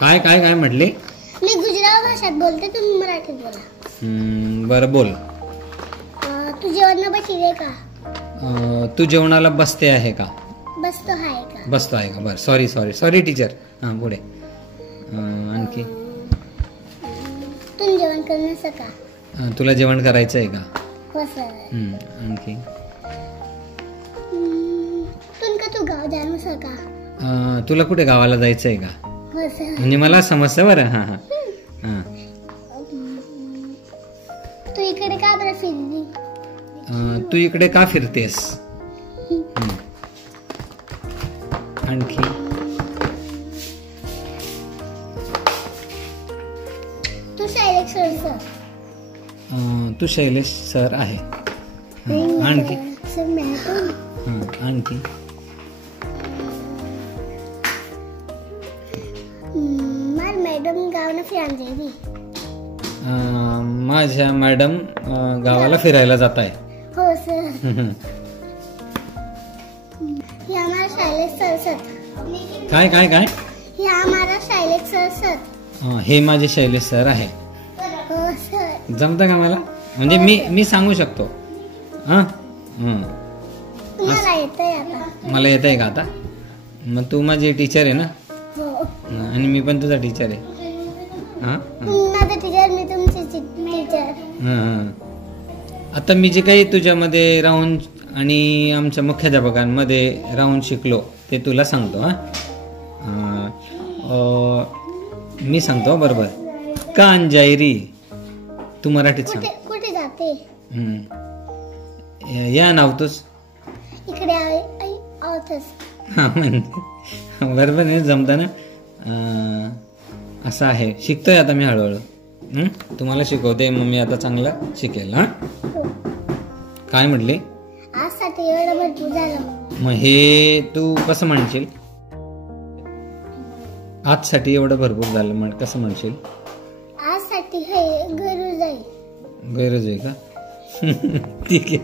काय काय काय म्हटले? मी गुजरात भाषेत बोलते, तुम्ही मराठीत बोला. बरं बोल. तू जेवण बसली का? तू जेवणाला बसते आहे का? बसतो आहे का? बसतो आहे का? बरं, सॉरी सॉरी सॉरी टीचर. हां पुढे. आणखी तुम्ही जेवण करू का? तुला जेवण करायचं आहे का? हो सर. आणखी तू गाव जाणू का? तुला कुठे गावाला जायचं आहे का? हो सर. म्हणजे मला समजतं बरं. हां हां हां. तू इकडे का बरं फिरली? तू इकडे का फिरतेस? आणखी तू शैलेश सर. तू शैलेश सर आहे. आणखी सर मॅडम. आणखी मार मॅडम गावना फिरायला जाईल. माझ्या मॅडम गावाला फिरायला जात आहे. हो सर. हे हमारा शैलेश सर. काय काय काय? हे हमारा शैलेश सर. हे माझे शैलेश सर आहे. हो सर. जमतं का मला? म्हणजे मी सांगू शकतो. तुम्हाला येतंय आता? मला येत आहे का आता? मग तू माझी टीचर आहे ना? हो. आणि मी पण तुझा टीचर आहे. माझा टीचर, मी तुमची टीचर. आता मी जे काही तुझ्यामध्ये राहून आणि आमच्या मुख्याध्यापकांमध्ये राहून शिकलो ते तुला सांगतो. मी सांगतो बरोबर. कांजायरी. तू मराठीत सांग. कुठे जाते? या नावतोस इकडे आवतस. हा म्हणजे बरोबर नाही जमतं ना. असं आहे. शिकतोय आता मी हळूहळू. तुम्हाला शिकवते मग मी आता चांगलं शिकेल. काय म्हटले? आजसाठी एवढं भरपूर झालं. मग हे तू कसं म्हणशील? आजसाठी एवढं भरपूर झालं मग कसं म्हणशील? आजसाठी हे गरज आहे. गरज आहे का? ठीक आहे.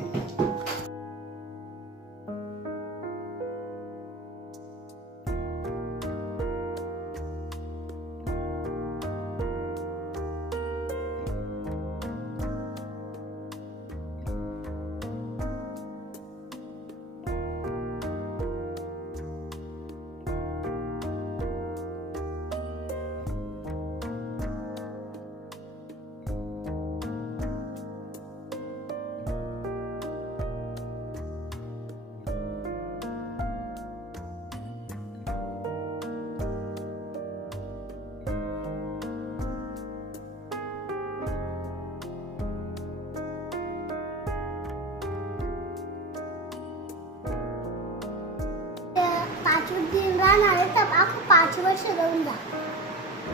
राहणार आहे तर आपण 5 वर्ष राहून जा.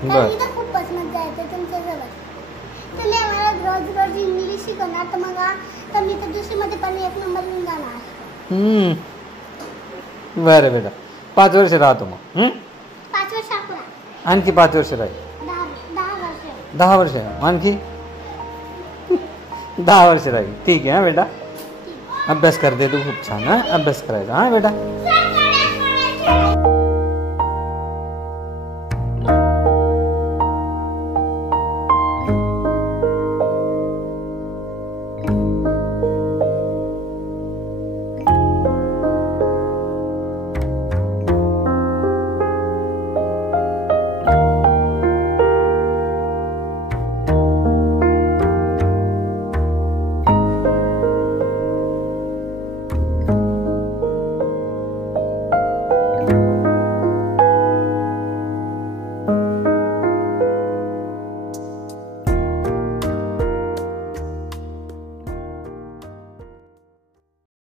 कारण तर खूपच मजा येते तुमच्यासोबत. तुम्ही मला रोज रोज इंग्लिश शिकवणार तर मग तर मी तर दुसरीमध्ये पण 1 नंबर येऊन जाणार. बरं बेटा 5 वर्ष राहतो मग. 5 वर्ष आपण आणखी 5 वर्ष राहील. 10 वर्ष. 10 वर्ष आणखी 10 वर्ष राहील. ठीक आहे. बेटा अभ्यास करते तू खूप छान. अभ्यास करायचा. बेटा.